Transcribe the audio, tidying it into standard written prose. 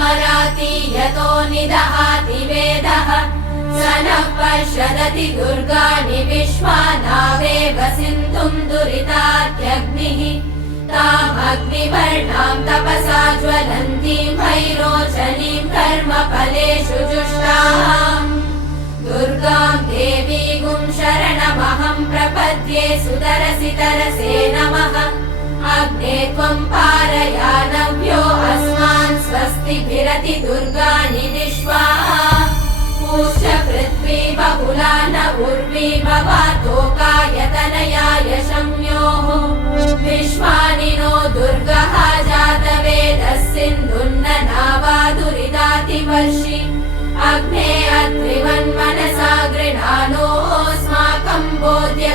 मराति यतो निदहाति वेदः स नः पश्यदति दुर्गाणि विश्वानावेव सिन्धुं दुरितात्यग्निः तामग्निवर्णां तपसा ज्वलन्तीं भैरोचनीं कर्मफलेषु जुष्टाम् दुर्गां देवीगुं शरणमहं प्रपद्ये सुतरसि तरसे नमः अग्ने त्वं पारयानव्यो अस्मान् स्वस्तिभिरति दुर्गाणि विश्वा पूष्य पृथ्वी बहुला न उर्वी भवातोकायतनयाय शम्योः विश्वानि नो दुर्गः जातवेदः सिन्धुन्न नावादुरिदातिवर्षि अग्ने अत्रिवन्मनसा गृणानोऽस्माकं बोध्य